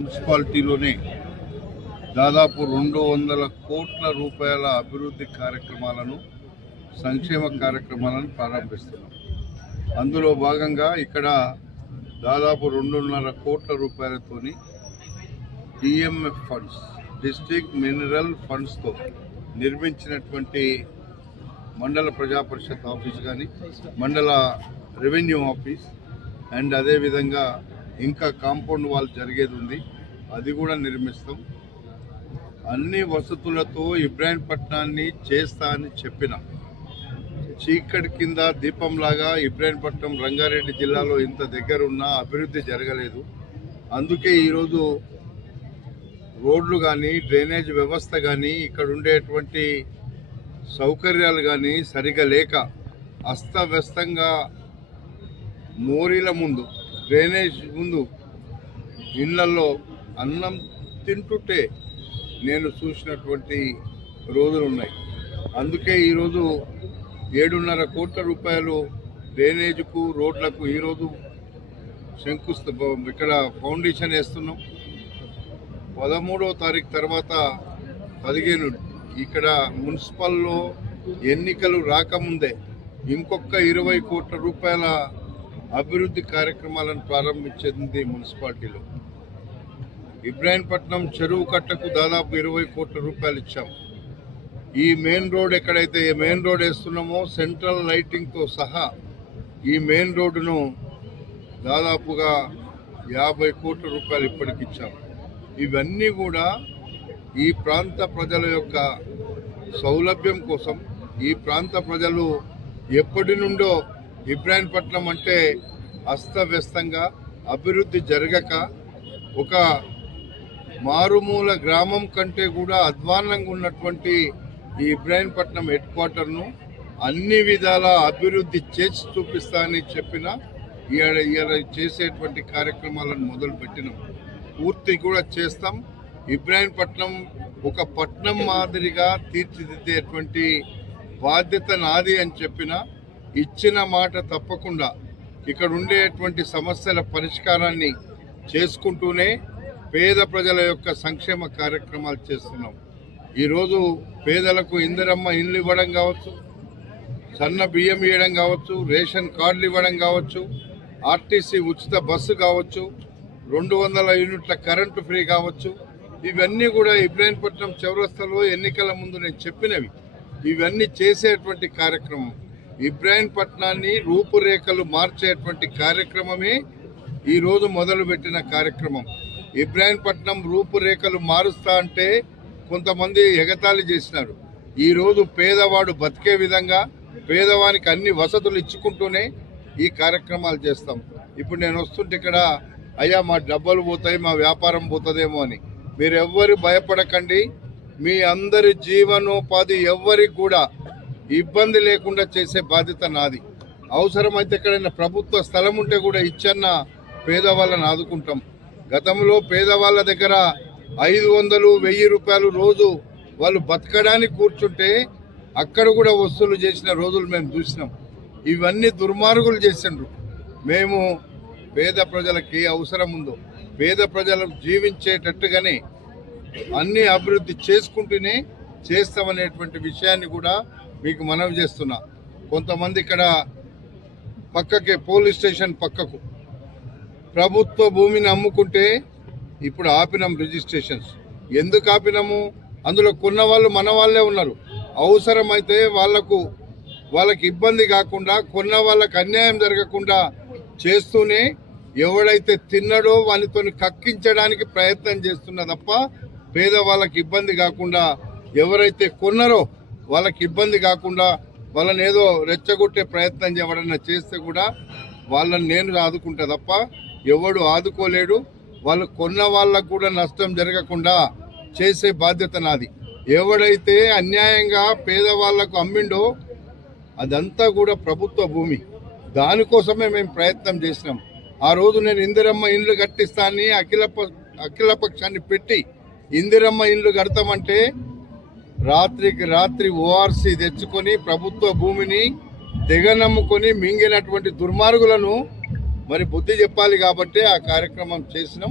మున్సిపాలిటీలోనే దాదాపు 200 కోట్ల రూపాయల అభివృద్ధి కార్యక్రమాలను సంక్షేమ కార్యక్రమాలను ప్రారంభిస్తున్నాం. అందులో భాగంగా ఇక్కడ దాదాపు 2.5 కోట్ల రూపాయలతోని డిఎంఎఫ్ ఫండ్స్, డిస్ట్రిక్ట్ మినరల్ ఫండ్స్తో నిర్మించినటువంటి మండల ప్రజా పరిషత్ ఆఫీస్ కానీ, మండల రెవెన్యూ ఆఫీస్ అండ్ అదేవిధంగా ఇంకా కాంపౌండ్ వాల్ జరిగేది ఉంది, అది కూడా నిర్మిస్తాం. అన్ని వసతులతో ఇబ్రాహీంపట్నాన్ని చేస్తా అని చెప్పిన చీకటి కింద దీపంలాగా ఇబ్రాహీంపట్నం రంగారెడ్డి జిల్లాలో ఇంత దగ్గరున్న అభివృద్ధి జరగలేదు. అందుకే ఈరోజు రోడ్లు కానీ, డ్రైనేజ్ వ్యవస్థ కానీ, ఇక్కడ ఉండేటువంటి సౌకర్యాలు కానీ సరిగా లేక అస్తవ్యస్తంగా మోరీల ముందు, డ్రైనేజ్ ముందు ఇళ్లలో అన్నం తింటుంటే నేను చూసినటువంటి రోజులు ఉన్నాయి. అందుకే ఈరోజు 7.5 కోట్ల రూపాయలు డ్రైనేజ్కు, రోడ్లకు ఈరోజు ఇక్కడ ఫౌండేషన్ వేస్తున్నాం. 13వ తారీఖు తర్వాత 15 ఇక్కడ మున్సిపల్లో ఎన్నికలు రాకముందే ఇంకొక 20 కోట్ల రూపాయల అభివృద్ధి కార్యక్రమాలను ప్రారంభించింది మున్సిపాలిటీలో. ఇబ్రాహీంపట్నం చెరువు కట్టకు దాదాపు 20 కోట్ల రూపాయలు ఇచ్చాం. ఈ మెయిన్ రోడ్ ఎక్కడైతే మెయిన్ రోడ్ వేస్తున్నామో సెంట్రల్ లైటింగ్తో సహా ఈ మెయిన్ రోడ్డును దాదాపుగా 50 కోట్ల రూపాయలు ఇప్పటికి ఇచ్చాం. ఇవన్నీ కూడా ఈ ప్రాంత ప్రజల యొక్క సౌలభ్యం కోసం. ఈ ప్రాంత ప్రజలు ఎప్పటి నుండో ఇబ్రాహీంపట్నం అంటే అస్తవ్యస్తంగా, అభివృద్ధి జరగక, ఒక మారుమూల గ్రామం కంటే కూడా అధ్వాన్నంగా ఉన్నటువంటి ఈ ఇబ్రాహీంపట్నం హెడ్ క్వార్టర్ను అన్ని విధాల అభివృద్ధి చేసి చూపిస్తా అని చెప్పిన ఇవాళ చేసేటువంటి కార్యక్రమాలను మొదలుపెట్టినాం. పూర్తి కూడా చేస్తాం. ఇబ్రాహీంపట్నం ఒక పట్నం మాదిరిగా తీర్చిదిద్దేటువంటి బాధ్యత నాది అని చెప్పిన ఇచ్చిన మాట తప్పకుండా ఇక్కడ ఉండేటువంటి సమస్యల పరిష్కారాన్ని చేసుకుంటూనే పేద ప్రజల యొక్క సంక్షేమ కార్యక్రమాలు చేస్తున్నాం. ఈరోజు పేదలకు ఇందిరమ్మ ఇండ్లు ఇవ్వడం కావచ్చు, సన్న బియ్యం ఇవ్వడం కావచ్చు, రేషన్ కార్డులు ఇవ్వడం కావచ్చు, ఆర్టీసీ ఉచిత బస్సు కావచ్చు, 200 యూనిట్ల కరెంటు ఫ్రీ కావచ్చు. ఇవన్నీ కూడా ఇబ్రాహీంపట్నం చౌరస్తాలో ఎన్నికల ముందు నేను చెప్పినవి. ఇవన్నీ చేసేటువంటి కార్యక్రమం, ఇబ్రాహీంపట్నాన్ని రూపురేఖలు మార్చేటువంటి కార్యక్రమమే ఈరోజు మొదలుపెట్టిన కార్యక్రమం. ఇబ్రాహీంపట్నం రూపురేఖలు మారుస్తా అంటే కొంతమంది ఎగతాళి చేసినారు. ఈరోజు పేదవాడు బతికే విధంగా, పేదవానికి అన్ని వసతులు ఇచ్చుకుంటూనే ఈ కార్యక్రమాలు చేస్తాం. ఇప్పుడు నేను వస్తుంటే ఇక్కడ అయ్యా మా డబ్బులు పోతాయి, మా వ్యాపారం పోతుందేమో అని మీరు ఎవ్వరు భయపడకండి. మీ అందరి జీవనోపాధి ఎవ్వరికి కూడా ఇబ్బంది లేకుండా చేసే బాధ్యత నాది. అవసరమైతే ఎక్కడైనా ప్రభుత్వ స్థలం ఉంటే కూడా ఇచ్చన్న పేదవాళ్ళని ఆదుకుంటాం. గతంలో పేదవాళ్ళ దగ్గర 500-1000 రూపాయలు రోజు వాళ్ళు బతకడానికి కూర్చుంటే అక్కడ కూడా వసూలు చేసిన రోజులు మేము చూసినాం. ఇవన్నీ దుర్మార్గులు చేసిండ్రు. మేము పేద ప్రజలకి అవసరం ఉందో పేద ప్రజలు జీవించేటట్టుగానే అన్ని అభివృద్ధి చేసుకుంటూనే చేస్తామనేటువంటి విషయాన్ని కూడా మీకు మనవి చేస్తున్నా. కొంతమంది ఇక్కడ పక్కకే పోలీస్ స్టేషన్ పక్కకు ప్రభుత్వ భూమిని అమ్ముకుంటే ఇప్పుడు ఆపినాం రిజిస్ట్రేషన్స్. ఎందుకు ఆపినాము? అందులో కొన్న వాళ్ళు మన వాళ్ళే ఉన్నారు. అవసరమైతే వాళ్ళకి ఇబ్బంది కాకుండా, కొన్న వాళ్ళకి అన్యాయం జరగకుండా చేస్తూనే ఎవడైతే తిన్నాడో వానితో కక్కించడానికి ప్రయత్నం చేస్తున్నా తప్ప పేదవాళ్ళకి ఇబ్బంది కాకుండా, ఎవరైతే కొన్నారో వాళ్ళకి ఇబ్బంది కాకుండా వాళ్ళని ఏదో రెచ్చగొట్టే ప్రయత్నం ఎవడన్నా చేస్తే కూడా వాళ్ళని నేను ఆదుకుంటా తప్ప ఎవడు ఆదుకోలేడు. వాళ్ళు కొన్న వాళ్ళకు కూడా నష్టం జరగకుండా చేసే బాధ్యత నాది. ఎవడైతే అన్యాయంగా పేదవాళ్లకు అమ్మిండో అదంతా కూడా ప్రభుత్వ భూమి. దానికోసమే మేము ప్రయత్నం చేసినాం. ఆ రోజు నేను ఇందిరమ్మ ఇండ్లు కట్టిస్తానని అఖిల పక్షాన్ని పెట్టి ఇందిరమ్మ ఇండ్లు కడతామంటే రాత్రికి రాత్రి ఓఆర్సీ తెచ్చుకొని ప్రభుత్వ భూమిని తెగనమ్ముకొని మింగినటువంటి దుర్మార్గులను మరి బుద్ధి చెప్పాలి కాబట్టి ఆ కార్యక్రమం చేసినాం.